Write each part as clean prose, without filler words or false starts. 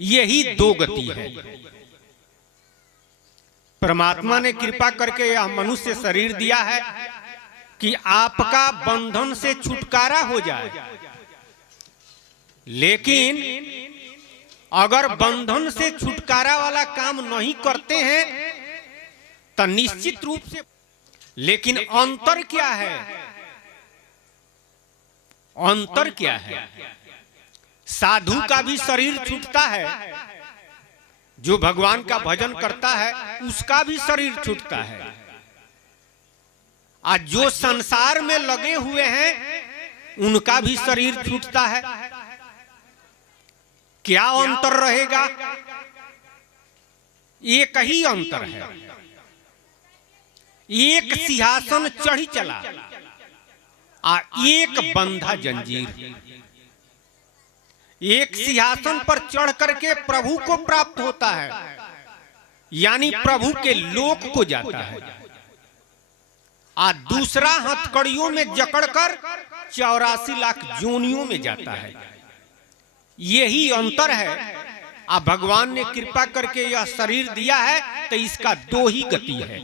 यही दो गति है। परमात्मा ने कृपा करके यह मनुष्य शरीर दिया है कि आपका बंधन से छुटकारा हो जाए, लेकिन अगर बंधन से छुटकारा वाला काम नहीं करते हैं तो निश्चित रूप से, लेकिन अंतर क्या है? अंतर क्या है? साधु का भी शरीर छूटता है, जो भगवान का भजन करता है उसका भी शरीर छूटता है, आज जो संसार में लगे हुए हैं उनका भी शरीर छूटता है। क्या अंतर रहेगा? एक ही अंतर है, एक सिंहासन चढ़ी चला और एक बंधा जंजीर। एक सिंहासन पर चढ़ करके प्रभु को प्राप्त होता है, यानी प्रभु के लोक को जाता है, और दूसरा हथकड़ियों में जकड़कर 84 लाख जोनियों में जाता है। यही अंतर है। अब भगवान ने कृपा करके यह शरीर दिया है तो इसका दो ही गति है,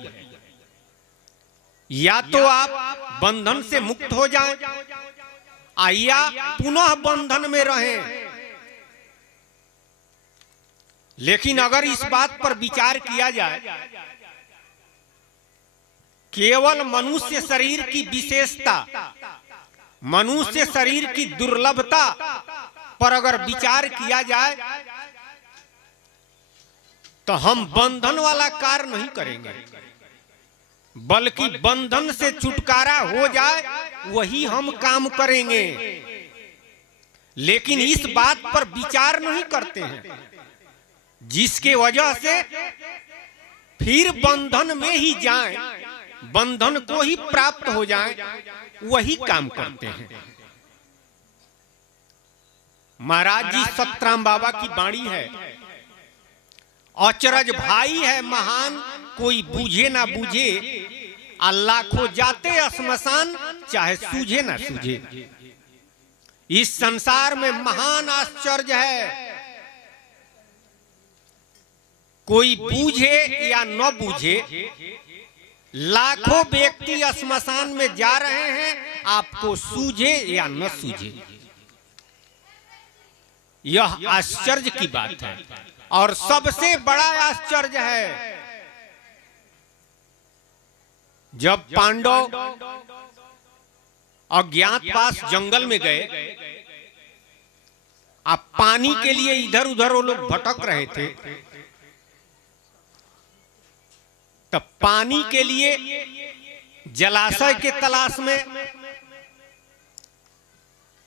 या तो आप बंधन से मुक्त हो जाएं या पुनः बंधन में रहें। लेकिन अगर इस बात पर विचार किया जाए, केवल मनुष्य शरीर की विशेषता, मनुष्य शरीर की दुर्लभता पर अगर विचार किया जाए तो हम बंधन वाला कार्य नहीं करेंगे, बल्कि बंधन से छुटकारा हो जाए वही हम काम करेंगे। लेकिन इस बात पर विचार नहीं करते हैं, जिसके वजह से फिर बंधन में ही जाएं, बंधन को ही प्राप्त हो जाएं, वही काम करते हैं। महाराज जी सतराम बाबा की वाणी है, अचरज भाई है महान कोई बूझे ना बूझे, लाखों जाते श्मशान चाहे सूझे ना सूझे। इस संसार में महान आश्चर्य है, कोई बूझे या न बूझे, लाखों व्यक्ति श्मशान में जा रहे हैं, आपको सूझे या न सूझे। यह आश्चर्य की बात है। और सबसे बड़ा आश्चर्य है, जब पांडव अज्ञातवास जंगल में गए, अब पानी के लिए इधर उधर वो लोग भटक रहे थे, तब पानी के लिए जलाशय के तलाश में,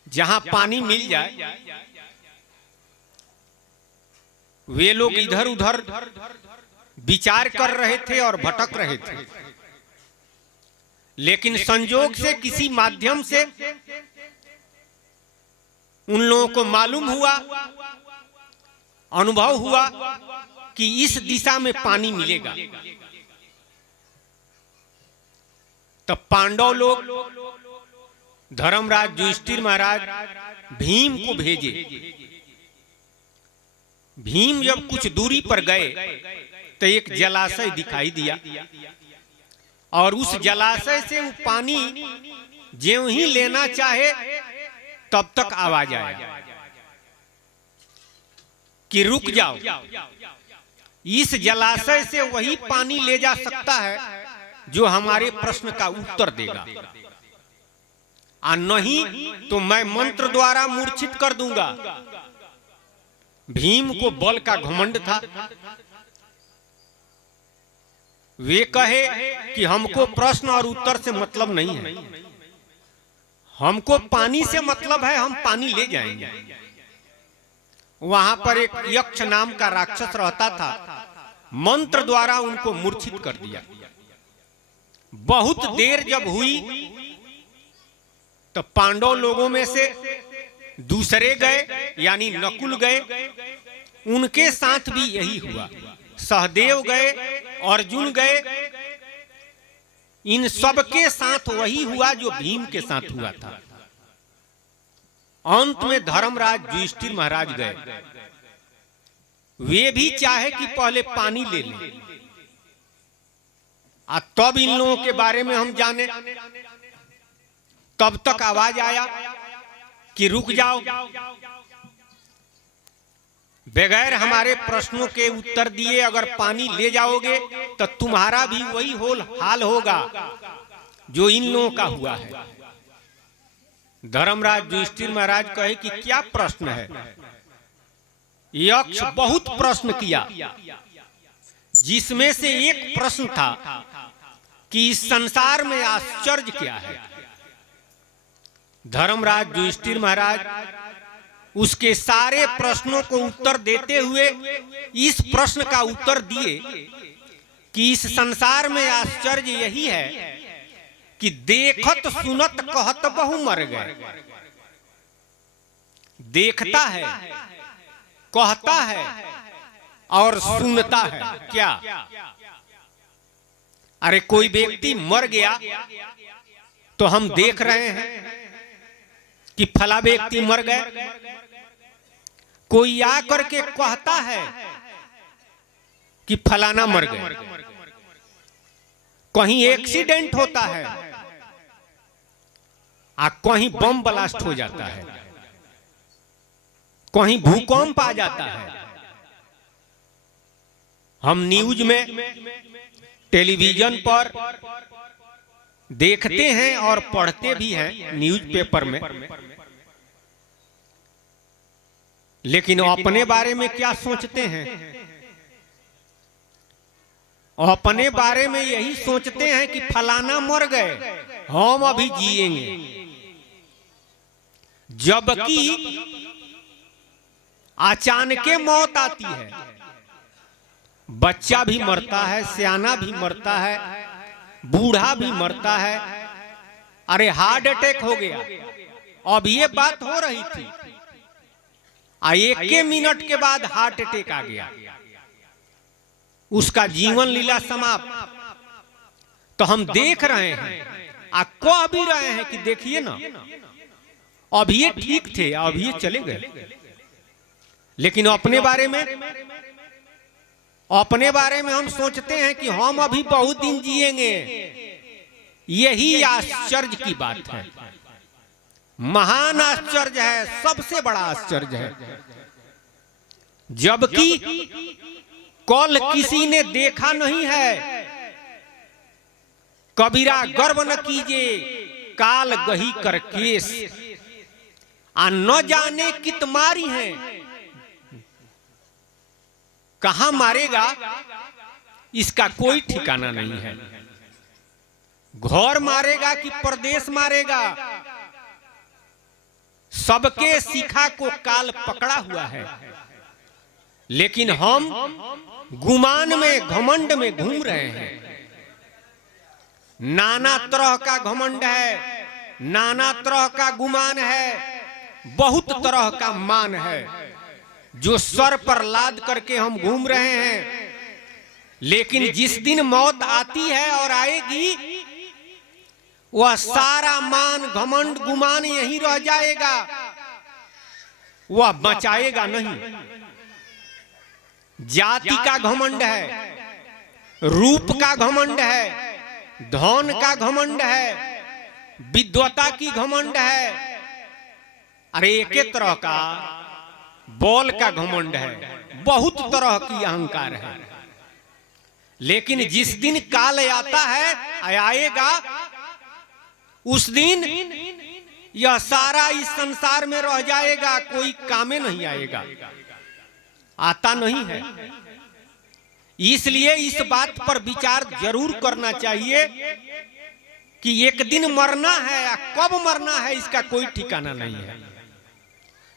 जहां पानी मिल जाए, वे लोग इधर उधर विचार कर रहे थे और भटक रहे थे। लेकिन संजोग से किसी माध्यम से उन लोगों को मालूम हुआ, अनुभव हुआ कि इस दिशा में पानी मिलेगा। तब पांडव लोग धर्मराज युधिष्ठिर महाराज भीम को भेजे। भीम जब कुछ दूरी पर गए तो एक जलाशय दिखाई दिया, और उस जलाशय से वो पानी ज्यों ही लेना चाहे तब तक आवाज आया कि रुक जाओ, इस जलाशय से वही पानी ले जा सकता है जो हमारे प्रश्न का उत्तर देगा, और नहीं तो मैं मंत्र द्वारा मूर्छित कर दूंगा। भीम को बल का घमंड था। वे कहे कि हमको प्रश्न और उत्तर से मतलब नहीं है, हमको पानी से मतलब है, हम पानी ले जाएंगे। वहां पर एक यक्ष नाम का राक्षस रहता था, मंत्र द्वारा उनको मूर्छित कर दिया। बहुत देर जब हुई तो पांडव लोगों में से दूसरे गए, यानी नकुल गए, उनके साथ भी यही हुआ। सहदेव गए, अर्जुन गए, इन सब के साथ वही हुआ जो भीम के साथ हुआ था। अंत में धर्मराज युधिष्ठिर महाराज गए। वे भी चाहे कि पहले पानी ले लें और तब इन लोगों के बारे में हम जाने। तब तक आवाज आया कि रुक जाओ, बगैर हमारे प्रश्नों के उत्तर दिए अगर पानी ले जाओगे तो तुम्हारा भी वही हाल होगा जो इन लोगों का हुआ है। धर्मराज युधिष्ठिर महाराज कहे कि क्या प्रश्न है। यक्ष बहुत प्रश्न किया, जिसमें से एक प्रश्न था कि इस संसार में आश्चर्य क्या है। धर्मराज युधिष्ठिर महाराज उसके सारे प्रश्नों को उत्तर देते हुए इस प्रश्न का उत्तर दिए कि इस संसार में आश्चर्य यही है कि देखत सुनत कहत बहु मर गए। देखता है, कहता है और सुनता है क्या? अरे कोई व्यक्ति मर गया तो हम देख रहे हैं कि फला व्यक्ति मर गए। कोई आकर के कहता है कि फलाना मर गए। कहीं एक्सीडेंट होता है आ कहीं बम ब्लास्ट हो जाता है, कहीं भूकंप आ जाता है। हम न्यूज में, टेलीविजन पर देखते हैं और पढ़ते भी हैं न्यूज़पेपर में। लेकिन अपने बारे में क्या सोचते हैं? अपने बारे में यही सोचते हैं कि फलाना मर गए, हम अभी जिएंगे। जबकि अचानक मौत आती है। बच्चा भी मरता है, सियाना भी मरता है, बूढ़ा भी मरता है। अरे हार्ट अटैक हो गया, अब ये बात हो रही थी, एक के मिनट के बाद हार्ट अटैक आ गया, उसका जीवन लीला समाप्त। तो हम देख रहे हैं, कह भी रहे हैं कि देखिए ना, अब ये ठीक थे, अब ये चले गए। लेकिन अपने बारे में हम सोचते हैं कि हम अभी बहुत दिन जिएंगे। यही आश्चर्य की बात है, महान आश्चर्य है, सबसे बड़ा आश्चर्य है। जबकि कल किसी ने देखा नहीं है। कबीरा गर्व न कीजिए काल गही कर केस, आ न जाने कित मारी है। कहां मारेगा इसका कोई ठिकाना नहीं है। घर मारेगा कि प्रदेश मारेगा, सबके शिखा को काल पकड़ा हुआ है। लेकिन हम गुमान में, घमंड में घूम रहे हैं। नाना तरह का घमंड है, नाना तरह का गुमान है, बहुत तरह का मान है जो सर पर लाद करके हम घूम रहे हैं। लेकिन जिस दिन मौत आती है और आएगी, वह सारा मान, घमंड, गुमान यहीं रह जाएगा, वह बचाएगा नहीं। जाति का घमंड है, रूप का घमंड है, धन का घमंड है, विद्वता की घमंड है। अरे एक तरह का बल का घमंड है, बहुत तरह की अहंकार है। लेकिन जिस दिन काल आता है, आएगा, उस दिन यह सारा इस संसार में रह जाएगा, कोई कामे नहीं आएगा, आता नहीं है। इसलिए इस बात पर विचार जरूर करना चाहिए कि एक दिन मरना है, या कब मरना है इसका कोई ठिकाना नहीं है।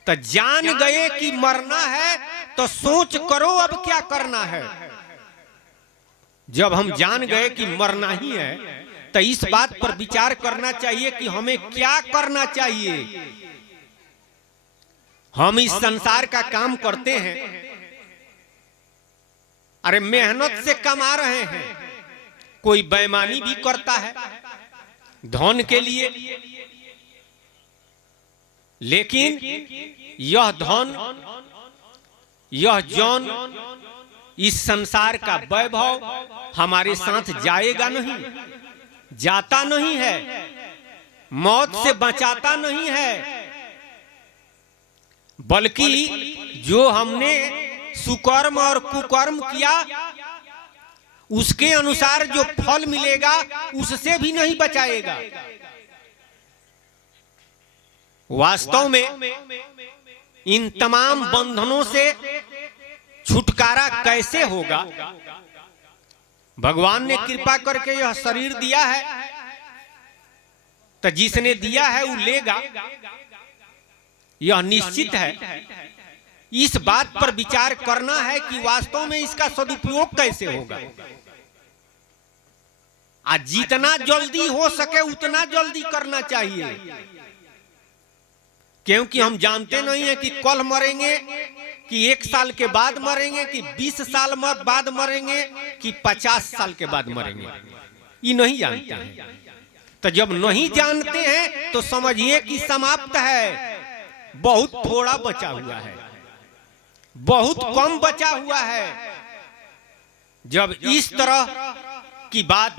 तो जान गए कि मरना है तो सोच करो अब क्या करना है। जब हम जान गए कि मरना ही है तो इस बात पर विचार करना चाहिए कि हमें क्या करना चाहिए। हम इस संसार का काम करते हैं, अरे मेहनत से कमा रहे हैं, कोई बेईमानी भी करता है धन के लिए, लेकिन यह धन, यह जौन, इस संसार का वैभव हमारे साथ जाएगा नहीं, जाता नहीं है, मौत से बचाता नहीं है, बल्कि जो हमने सुकर्म और कुकर्म किया उसके अनुसार जो फल मिलेगा उससे भी नहीं बचाएगा। वास्तव में इन तमाम बंधनों से छुटकारा कैसे होगा? भगवान ने कृपा करके यह शरीर दिया है, तो जिसने दिया है वो लेगा, यह निश्चित है। इस बात पर विचार करना है कि वास्तव में इसका सदुपयोग कैसे होगा। आज जितना जल्दी हो सके उतना जल्दी करना चाहिए, क्योंकि हम जानते नहीं है कि कल मरेंगे, कि 1 साल के बाद मरेंगे, कि 20 साल बाद मरेंगे, कि 50 साल के बाद मरेंगे, ये नहीं जानते हैं। तो जब नहीं जानते हैं तो समझिए कि समाप्त है, बहुत थोड़ा बचा हुआ है, बहुत कम बचा हुआ है। जब इस तरह की बात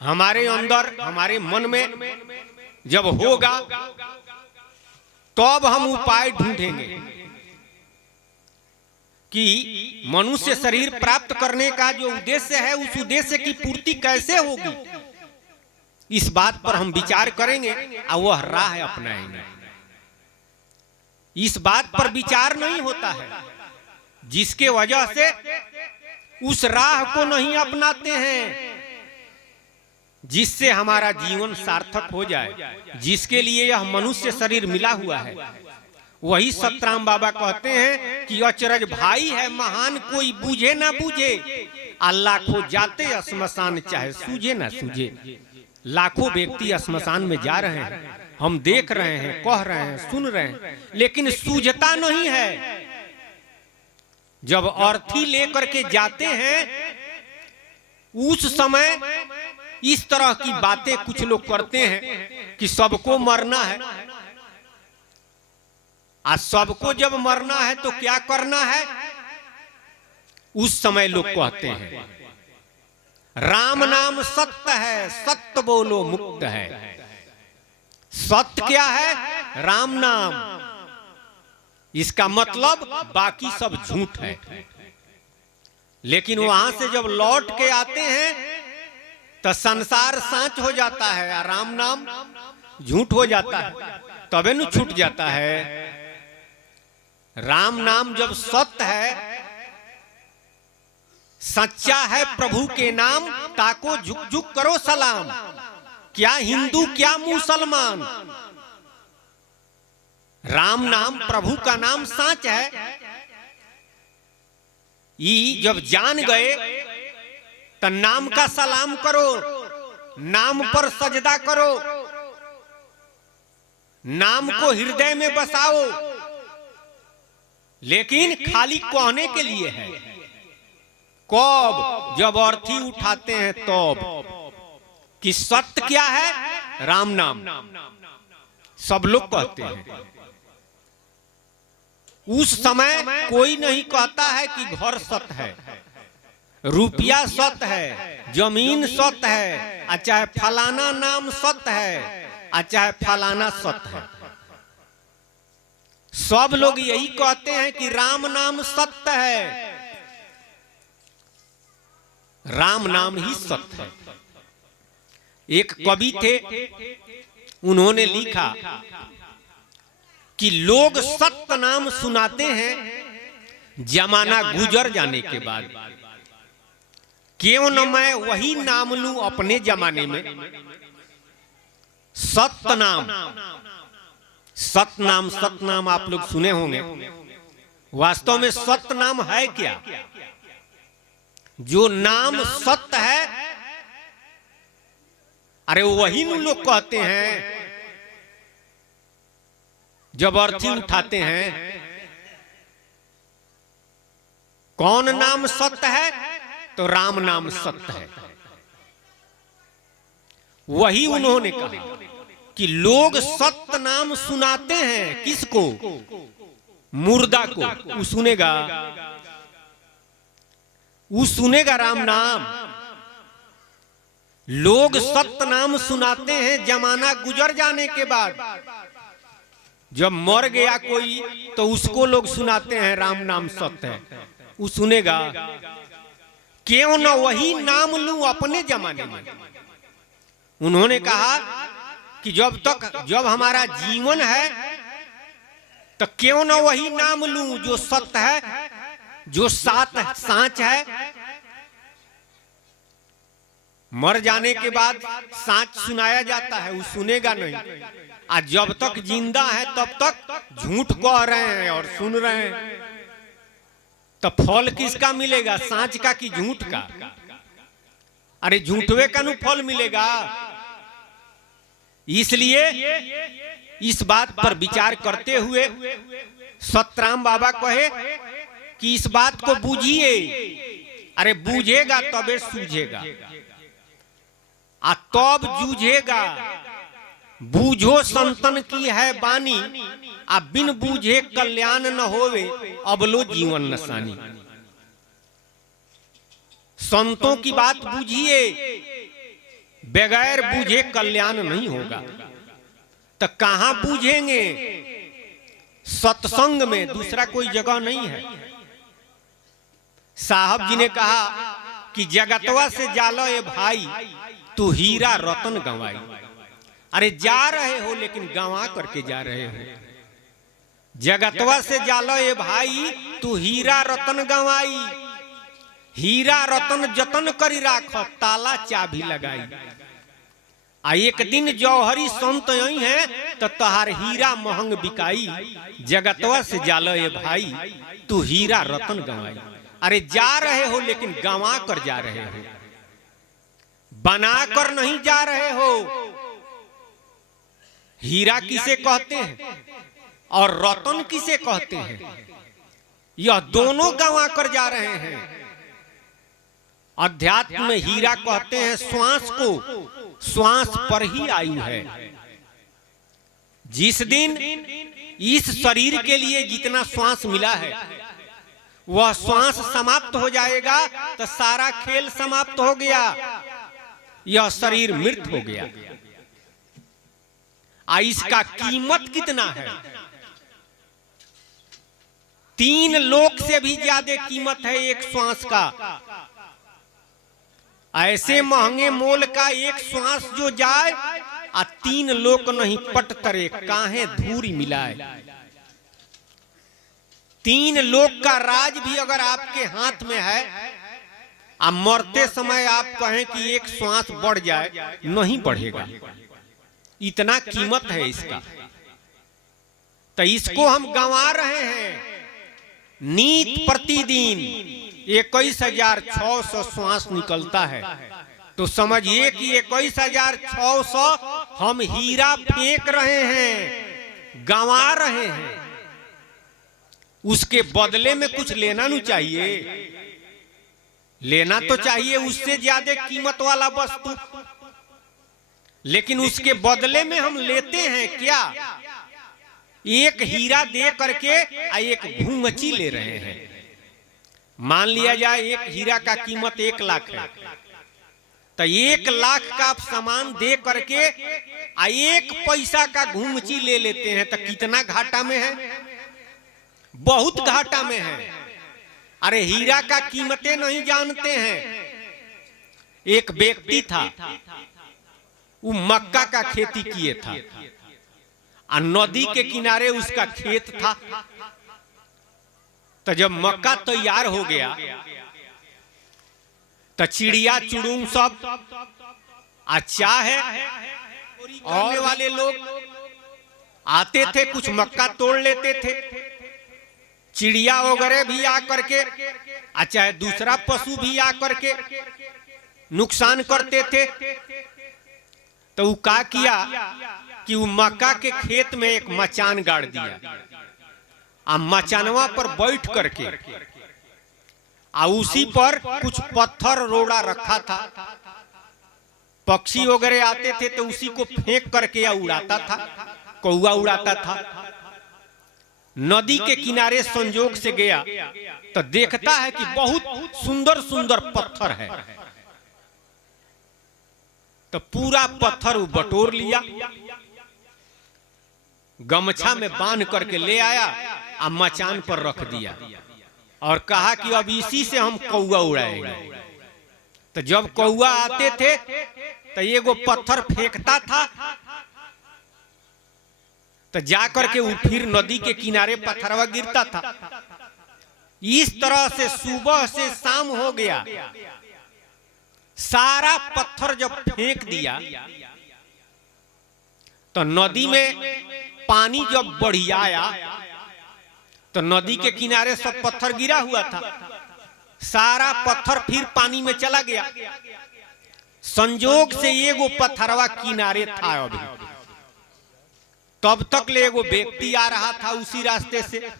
हमारे अंदर, हमारे मन में जब होगा, तब हम उपाय ढूंढेंगे कि मनुष्य शरीर प्राप्त करने का जो उद्देश्य है उस उद्देश्य की पूर्ति कैसे होगी। इस बात पर हम विचार करेंगे और वह राह अपनाएंगे। इस बात पर विचार नहीं होता है, जिसके वजह से उस राह को नहीं अपनाते हैं जिससे हमारा जीवन सार्थक हो जाए, जिसके लिए यह मनुष्य शरीर मिला हुआ है। वही सतराम बाबा कहते हैं कि अचरज भाई है महान, कोई बूझे ना बूझे, अल्लाह को जाते श्मशान चाहे सूझे ना सूझे। लाखों व्यक्ति श्मशान में जा रहे हैं, हम देख रहे हैं, कह रहे हैं, सुन रहे हैं, लेकिन सूझता नहीं है। जब अर्थी लेकर के जाते हैं उस समय इस तरह की बातें कुछ लोग करते हैं कि सबको मरना है। आज सबको जब मरना है तो क्या करना है? उस समय लोग कहते हैं राम नाम सत्य है, सत्य बोलो मुक्त है। सत्य क्या है? राम नाम। इसका मतलब बाकी सब झूठ है। लेकिन वहां से जब लौट के आते हैं तो संसार सांच हो जाता है और राम नाम झूठ हो जाता है, तबे न छूट जाता है। राम नाम जब सत्य है, सच्चा है प्रभु के नाम, ताको झुक झुक करो सलाम। क्या हिंदू क्या मुसलमान, राम नाम प्रभु का नाम सच है। ये जब जान गए तो नाम का सलाम करो, नाम पर सजदा करो, नाम को हृदय में बसाओ। लेकिन खाली कहने के लिए है। कब? जब अर्थी उठाते हैं तब कि सत्य क्या है? राम नाम। सब लोग कहते हैं। उस समय कोई नहीं कहता है कि घर सत्य है, रुपया सत्य है, जमीन सत्य है, चाहे फलाना नाम सत्य है, चाहे फलाना सत्य है। सब लोग यही कहते हैं कि राम नाम सत्य है, राम नाम ही सत्य है। एक कवि थे, उन्होंने लिखा कि लोग सत्य नाम सुनाते हैं जमाना गुजर जाने के बाद, क्यों न मैं वही नाम लूं अपने जमाने में। सत्य नाम, सतनाम, सतनाम आप लोग सुने होंगे। वास्तव में सत्य नाम है क्या? जो नाम सत्य है, अरे वही लोग कहते हैं जब अर्थी उठाते हैं। कौन नाम सत्य है? तो राम नाम सत्य है। वही उन्होंने कहा कि लोग सत्य नाम सुनाते हैं। किसको? मुर्दा को। वो सुनेगा, वो सुनेगा राम नाम। लोग सत्य नाम सुनाते हैं जमाना गुजर जाने के बाद। जब मर गया कोई तो उसको लोग सुनाते हैं राम नाम सत्य है। वो सुनेगा। क्यों न वही नाम लूं अपने जमाने में। उन्होंने कहा कि जब हमारा जीवन है तो क्यों न वही नाम लूं जो सत्य है, जो साच है। मर जाने के बाद साच सुनाया जाता है, वो सुनेगा नहीं। आज जब तक जिंदा है तब तक झूठ कह रहे हैं और सुन रहे हैं। तो फल किसका मिलेगा, साच का कि झूठ का? अरे झूठवे का नु फल मिलेगा। इसलिए इस बात पर विचार करते हुए सतराम बाबा कहे कि इस बात को बूझिए। अरे बूझेगा तबे सूझेगा, आ तब जूझेगा। बूझो संतन की है बानी, आ बिन बूझे कल्याण न होवे, अब लो जीवन नसानी। संतों की बात बूझिए, बगैर बूझे कल्याण नहीं होगा। तो कहां बूझेंगे? सत्संग में, दूसरा कोई जगह नहीं है। साहब जी ने कहा कि जगतवा से जालो ए भाई, तू हीरा रतन गंवाई। अरे जा रहे हो लेकिन गंवा करके जा रहे हो। जगतवा से जालो ए भाई, तू हीरा रतन गंवाई। हीरा रतन जतन करी राख, ताला चाबी लगाई। आ एक दिन जौहरी संत यही है तो तहार हीरा महंग बिकाई। जगतवा से जालो ए भाई, तू हीरा रतन गंवाई। अरे जा रहे हो लेकिन गंवा कर जा रहे हो, बना कर नहीं जा रहे हो। हीरा किसे कहते हैं और रतन किसे कहते हैं? यह दोनों गंवा कर जा रहे हैं। अध्यात्म में हीरा कहते हैं श्वास को, श्वास पर ही आयु है। जिस दिन इस शरीर के लिए जितना श्वास मिला है वह श्वास समाप्त हो जाएगा तो सारा खेल समाप्त हो गया, यह शरीर मृत हो गया। इसका कीमत कितना है? 3 लोक से भी ज्यादा कीमत है एक श्वास का। ऐसे महंगे मोल का एक श्वास जो जाए, 3 लोक नहीं पट तरे काहे धूरी मिलाए। 3 लोक का राज भी अगर आपके हाथ में है, मरते समय आप कहें कि एक श्वास बढ़ जाए, नहीं बढ़ेगा। इतना कीमत है इसका। तो इसको हम गंवा रहे हैं। नीत प्रतिदिन 21,600 श्वास निकलता है। तो समझिए कि 21,600 हम हीरा फेंक रहे हैं, गंवा रहे हैं। उसके बदले में कुछ लेना नहीं चाहिए। लेना तो चाहिए उससे ज्यादा कीमत वाला वस्तु, लेकिन उसके बदले में हम लेते हैं क्या? एक हीरा दे करके एक घूंघची ले रहे हैं। मान लिया जाए एक हीरा का कीमत 1 लाख है, तो 1 लाख का आप सामान दे करके 1 पैसा का घूंघची ले लेते हैं, तो कितना घाटा में है? बहुत घाटा में है। अरे हीरा का कीमतें नहीं जानते हैं। एक व्यक्ति था, वो मक्का का खेती किए था, और नदी के किनारे उसका खेत था। तो जब मक्का तैयार हो गया तो चिड़िया चुड़ूम सब अच्छा है, और वाले लोग आते थे, कुछ मक्का तोड़ लेते थे। चिड़िया वगैरह भी आकर के, चाहे दूसरा पशु भी आकर के नुकसान करते थे। तो वो क्या किया कि वो मक्का के खेत में एक मचान गाड़ दिया, मचानवा पर बैठ करके उसी पर कुछ पत्थर रोड़ा रखा था, पक्षी वगैरह आते थे तो उसी को फेंक करके या उड़ाता था, कौवा उड़ाता था। नदी के किनारे संजोग से गया तो देखता है कि बहुत सुंदर सुंदर पत्थर है, तो पूरा पत्थर वो बटोर लिया, गमछा में बांध करके ले आया और मचान पर रख दिया और कहा कि अब इसी से हम कौवा उड़ाएंगे। तो जब कौवा आते थे तो ये वो पत्थर फेंकता था, तो जाकर के वो फिर नदी के किनारे पत्थरवा गिरता था। इस तरह से सुबह से शाम हो गया, सारा पत्थर जब फेंक दिया तो नदी में पानी जब बढ़ियाया तो नदी के किनारे सब पत्थर गिरा हुआ था, सारा पत्थर फिर पानी में चला गया। संजोग से एगो पत्थरवा किनारे था अभी, तब तक ले एगो व्यक्ति आ रहा था उसी रास्ते से।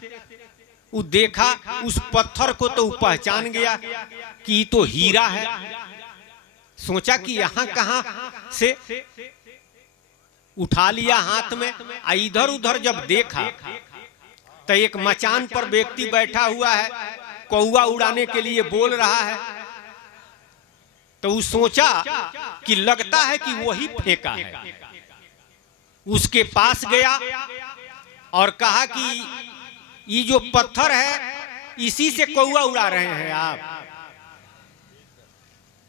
वो देखा उस पत्थर को तो वो पहचान गया कि तो हीरा है। सोचा कि यहाँ कहाँ से, उठा लिया हाथ में। इधर उधर जब देखा तो एक मचान पर व्यक्ति बैठा हुआ है, कौवा उड़ाने के लिए बोल रहा है। तो वो सोचा कि लगता है कि वही फेंका है। उसके पास गया और कहा कि ये जो पत्थर है इसी से कौवा उड़ा रहे हैं आप?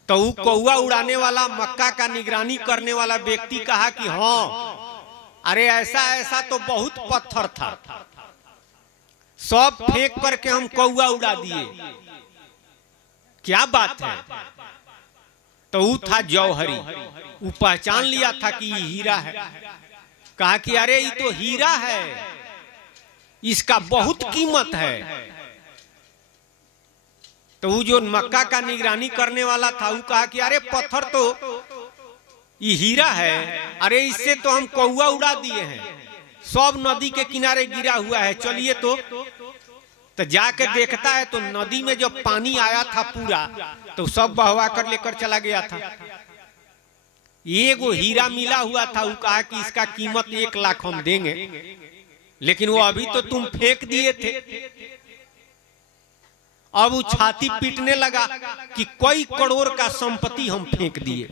तो वो कौवा उड़ाने वाला, मक्का का निगरानी करने वाला व्यक्ति कहा कि हाँ, अरे ऐसा ऐसा तो बहुत पत्थर था, सब फेंक करके हम कौवा उड़ा दिए, क्या बात है? तो वो था जौहरी, वो पहचान लिया था कि ये हीरा है। कहा कि अरे ये तो हीरा है, इसका बहुत कीमत है। तो वो जो मक्का का निगरानी करने वाला था वो कहा कि अरे पत्थर तो ये हीरा है, अरे इससे तो हम कौवा उड़ा दिए हैं, सब नदी के किनारे गिरा हुआ है, चलिए। तो जाके देखता है तो नदी में जब पानी आया था पूरा तो सब बहवा कर लेकर चला गया था। एगो हीरा मिला हुआ था, वो कहा कि इसका कीमत 1 लाख हम देंगे, लेकिन वो अभी तो तुम फेंक दिए थे। अब वो छाती पीटने लगा कि कई करोड़ का संपत्ति हम फेंक दिए,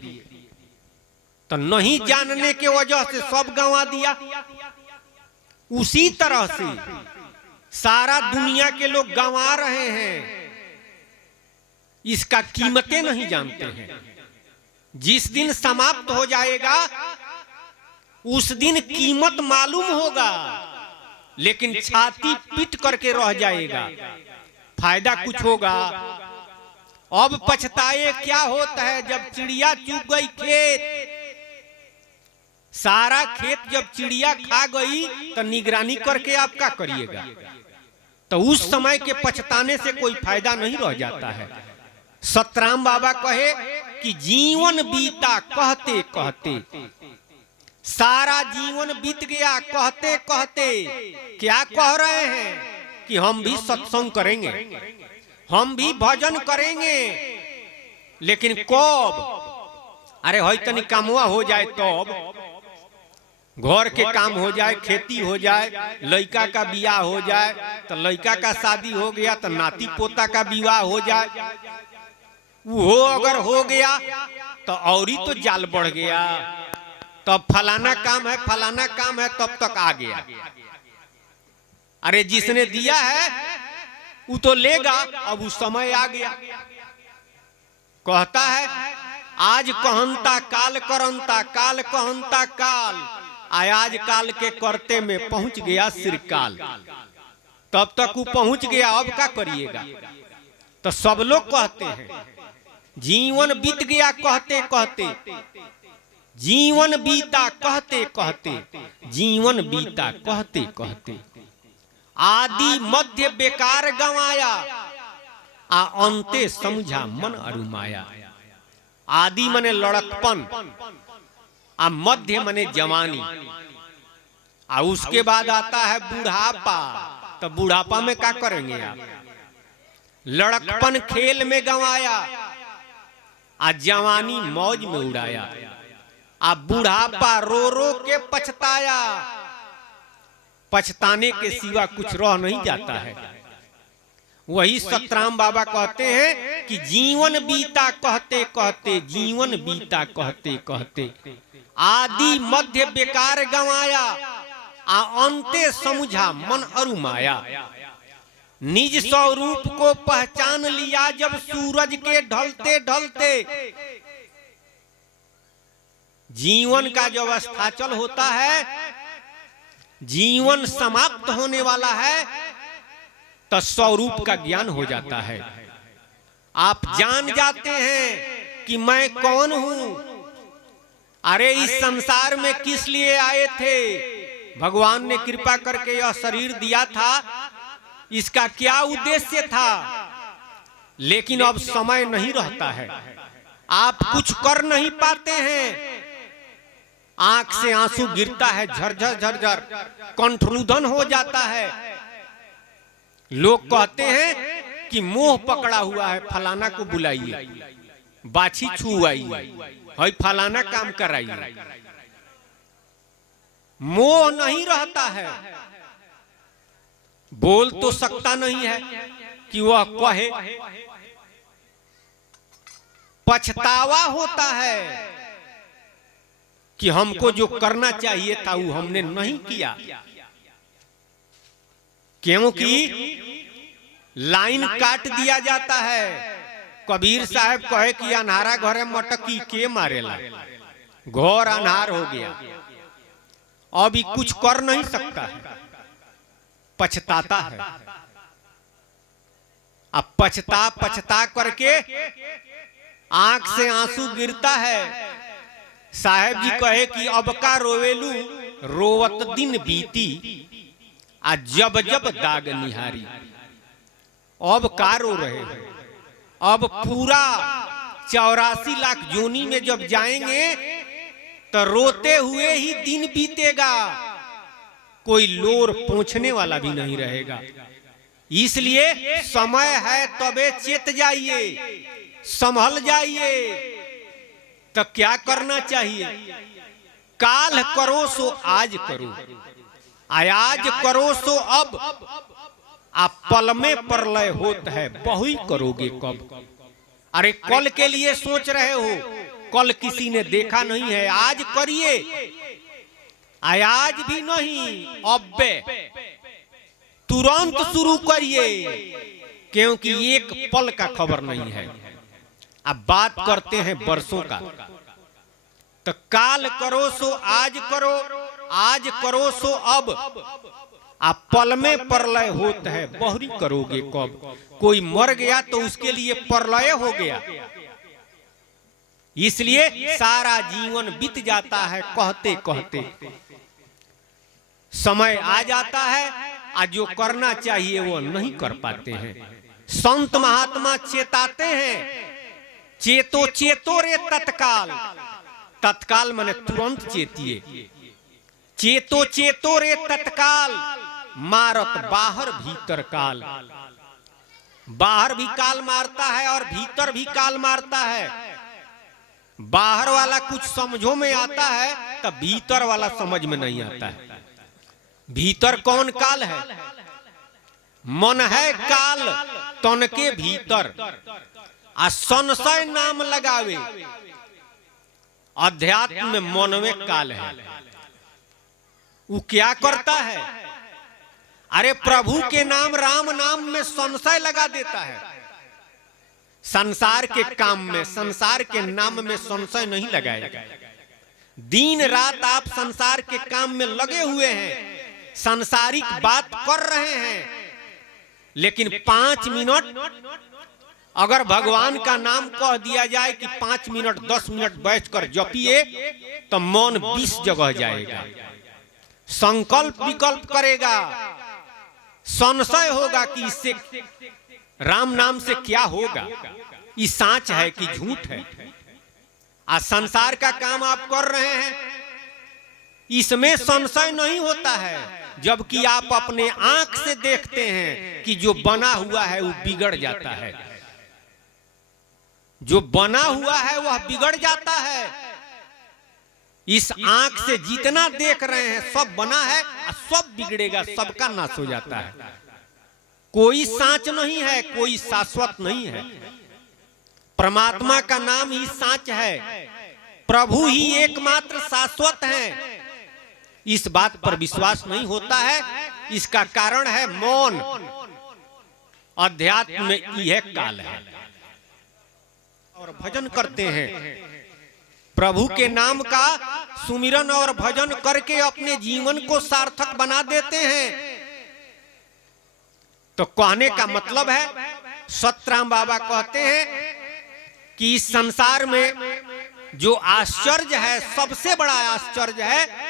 तो नहीं जानने के वजह से सब गंवा दिया। उसी तरह से सारा दुनिया के लोग गंवा रहे हैं, इसका कीमतें नहीं जानते हैं। जिस दिन समाप्त हो जाएगा उस दिन कीमत मालूम होगा, लेकिन छाती पीट करके रह जाएगा, फायदा कुछ होगा। अब पछताए क्या होता है जब चिड़िया चुग गई खेत, सारा खेत जब चिड़िया खा गई तो निगरानी करके आप क्या करिएगा? तो उस समय के पछताने से कोई फायदा नहीं रह जाता है। सतराम बाबा कहे कि जीवन बीता कहते कहते, सारा जीवन बीत गया कहते कहते। क्या कह रहे हैं कि हम भी सत्संग करेंगे, हम भी भजन करेंगे, लेकिन कब? अरे होई तनी कामवा हो जाए तब, घर के काम हो जाए, खेती हो जाए, लड़का का बियाह हो जाए, तो लड़का का शादी हो गया तो नाती पोता का विवाह हो जाए। वो अगर हो गया तो और ही तो जाल बढ़ गया, तब फलाना काम है फलाना काम है, तब तक आ गया। अरे जिसने दिया है वो तो लेगा, अब उस समय आ गया। कहता है आज कहनता काल करनता, काल कहनता काल, आज काल के करते में पहुंच गया श्रीकाल। तब तक वो पहुंच गया, अब क्या करिएगा? तो सब लोग कहते हैं जीवन बीत गया कहते कहते, जीवन बीता कहते कहते, जीवन बीता कहते कहते। आदि मध्य बेकार गंवाया, आ अंते समझा मन अरुमाया। आदि मने लड़कपन, आ मध्य मने जवानी, आ उसके बाद आता है बुढ़ापा। तो बुढ़ापा में क्या करेंगे आप? लड़कपन खेल में गंवाया, आ जवानी मौज में उड़ाया। अब बुढ़ापा रो रो के पछताया, पछताने के सिवा कुछ रह नहीं जाता है। वही सतराम बाबा कहते हैं कि जीवन बीता कहते कहते, जीवन बीता कहते कहते, आदि मध्य बेकार गंवाया, आ अंते समझा मन अरुमाया। निज स्वरूप को पहचान लिया जब सूरज के ढलते ढलते। जीवन का जो अस्ताचल होता है, जीवन समाप्त होने वाला है, तो स्वरूप का ज्ञान हो जाता है। आप जान जाते हैं कि मैं कौन हूं। अरे इस संसार में किस लिए आए थे? भगवान ने कृपा करके यह शरीर दिया था, इसका क्या उद्देश्य था? लेकिन अब समय नहीं रहता है, आप कुछ कर नहीं पाते हैं। आंख से आंसू गिरता है, झरझर झरझर, कंठरुधन हो जाता है। लोग कहते हैं कि मोह पकड़ा हुआ है, फलाना को बुलाइए, बाछी छुआइए, भाई फलाना काम कराइए। मोह नहीं रहता है, बोल तो सकता नहीं है कि वह कहे। पछतावा होता है कि हमको जो करना चाहिए था वो हमने नहीं किया, क्योंकि लाइन काट दिया जाता है। कबीर साहब कहे कि अन्हारा घरे मटकी के मारेला, घोर अन्हार हो गया, अभी कुछ कर नहीं सकता है, पछताता है। अब पछता पछता करके आंख से आंसू गिरता है। साहब जी कहे कि अब का रोवेलू रोवत दिन बीती, आ जब जब दाग निहारी। अब का रो रहे हैं? अब पूरा 84 लाख जोनी में जब जाएंगे तो रोते हुए ही दिन बीतेगा, कोई लोर पोंछने वाला भी नहीं रहेगा। इसलिए समय है तबे चेत जाइए, संभल जाइए। तो क्या करना चाहिए? काल करो सो आज करो, आज करो सो अब, आप पल में प्रलय होता है, बहु करोगे कब। अरे कल के लिए सोच रहे हो, कल किसी ने देखा नहीं है, आज करिए। आज भी नहीं, अब तुरंत शुरू करिए, क्योंकि एक पल का खबर नहीं है। अब बात करते हैं वर्षों का, तो काल करो सो आज करो, आज करो सो अब, आप पल में प्रलय होता है, बहुरी करोगे कब। कोई मर गया तो उसके लिए प्रलय हो गया, इसलिए सारा जीवन बीत जाता है कहते कहते। समय आ जाता है, आज जो करना चाहिए वो नहीं कर पाते हैं। संत महात्मा चेताते हैं, चेतो चेतो रे तत्काल। तत्काल माने तुरंत चेतिए। चेतो चेतो रे तत्काल, मारत बाहर भीतर काल। बाहर भी काल मारता है और भीतर भी काल मारता है। बाहर वाला कुछ समझो में आता है तो भीतर वाला समझ में नहीं आता है। भीतर कौन काल है? मन है काल तन के भीतर, आ संशय नाम लगावे। अध्यात्म में मन में काल है। वो क्या करता है? अरे प्रभु के नाम राम नाम में संशय लगा देता है। संसार के काम में, संसार के नाम में संशय नहीं लगाएगा। दिन रात आप संसार के काम में लगे हुए हैं, सांसारिक बात कर रहे हैं, लेकिन 5 मिनट अगर भगवान का नाम कह दिया जाए कि 5 मिनट 10 मिनट बैठकर जपिए, तो मन 20 जगह जाएगा। संकल्प विकल्प करेगा, संशय होगा कि इससे राम नाम से क्या होगा, ये सच है कि झूठ है। आज संसार का काम आप कर रहे हैं, इसमें संशय नहीं होता है, जबकि आप अपने आंख से देखते हैं कि जो बना हुआ है वो बिगड़ जाता है। जो बना हुआ है वह बिगड़ जाता है। इस आंख से जितना देख रहे हैं सब बना है और सब बिगड़ेगा, सबका नाश हो जाता है। कोई साँच नहीं है, कोई शाश्वत नहीं है। परमात्मा का नाम ही साँच है, प्रभु ही एकमात्र शाश्वत है। इस बात पर विश्वास नहीं होता है, इसका कारण है मौन। अध्यात्म में यह काल है। और भजन करते हैं, प्रभु के नाम का सुमिरन और भजन करके अपने जीवन को सार्थक बना देते हैं। तो कहने का मतलब है, सतराम बाबा कहते हैं कि इस संसार में जो आश्चर्य है, सबसे बड़ा आश्चर्य है